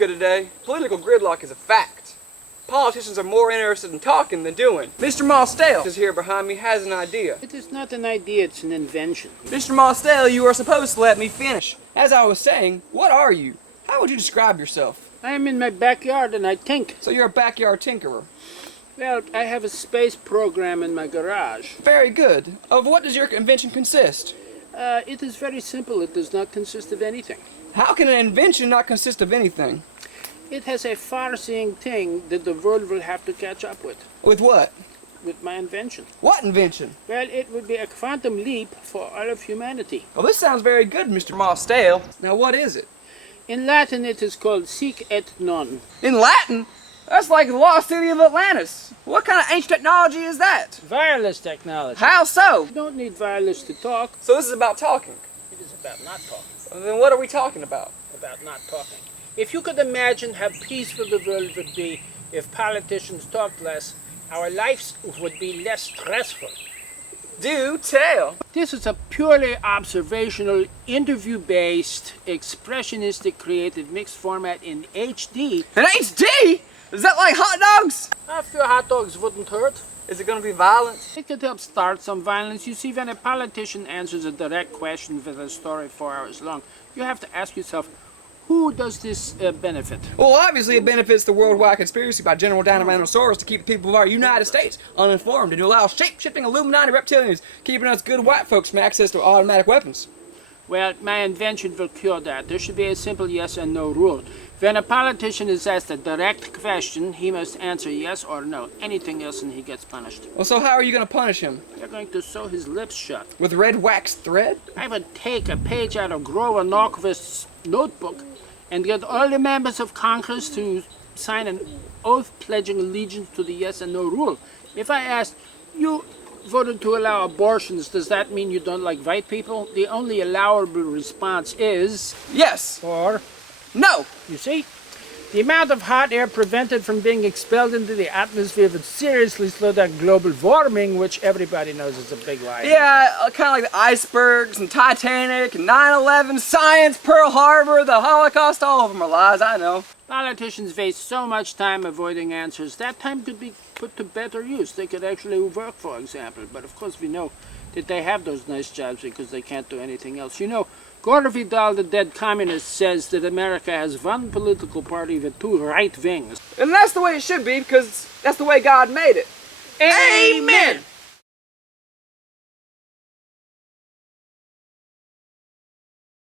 America today, political gridlock is a fact. Politicians are more interested in talking than doing. Mr. Mostale is here behind me, has an idea. It is not an idea, it's an invention. Mr. Mostale, you are supposed to let me finish. As I was saying, what are you? How would you describe yourself? I am in my backyard and I think. So you're a backyard tinkerer. Well, I have a space program in my garage. Very good. Of what does your invention consist? It is very simple. It does not consist of anything. How can an invention not consist of anything? It has a far-seeing thing that the world will have to catch up with. With what? With my invention. What invention? Well, it would be a quantum leap for all of humanity. Well, this sounds very good, Mr. Mostale. Now, what is it? In Latin, it is called Siq Et Non. In Latin? That's like the lost city of Atlantis. What kind of ancient technology is that? Wireless technology. How so? You don't need wireless to talk. So this is about talking. It is about not talking. Well, then what are we talking about? About not talking. If you could imagine how peaceful the world would be if politicians talked less, our lives would be less stressful. Do tell. This is a purely observational, interview-based, expressionistic, creative mixed format in HD. In HD? Is that like hot dogs? A few hot dogs wouldn't hurt. Is it going to be violent? It could help start some violence. You see, when a politician answers a direct question with a story 4 hours long, you have to ask yourself, who does this benefit? Well, obviously it benefits the worldwide conspiracy by General Dynamanosaurus to keep the people of our United States uninformed and to allow shape-shifting Illuminati reptilians keeping us good white folks from access to automatic weapons. Well, my invention will cure that. There should be a simple yes and no rule. When a politician is asked a direct question, he must answer yes or no. Anything else and he gets punished. Well, so how are you going to punish him? You're going to sew his lips shut. With red wax thread? I would take a page out of Grover Norquist's notebook and get all the members of Congress to sign an oath pledging allegiance to the yes and no rule. If I asked, you voted to allow abortions, does that mean you don't like white people? The only allowable response is... Yes. Or... No. You see? The amount of hot air prevented from being expelled into the atmosphere would seriously slow down global warming, which everybody knows is a big lie. Yeah, kind of like the icebergs and Titanic and 9/11, science, Pearl Harbor, the Holocaust, all of them are lies, I know. Politicians waste so much time avoiding answers. That time could be put to better use. They could actually work, for example. But of course we know that they have those nice jobs because they can't do anything else. You know, Gore Vidal, the dead communist, says that America has one political party with two right wings. And that's the way it should be because that's the way God made it. Amen!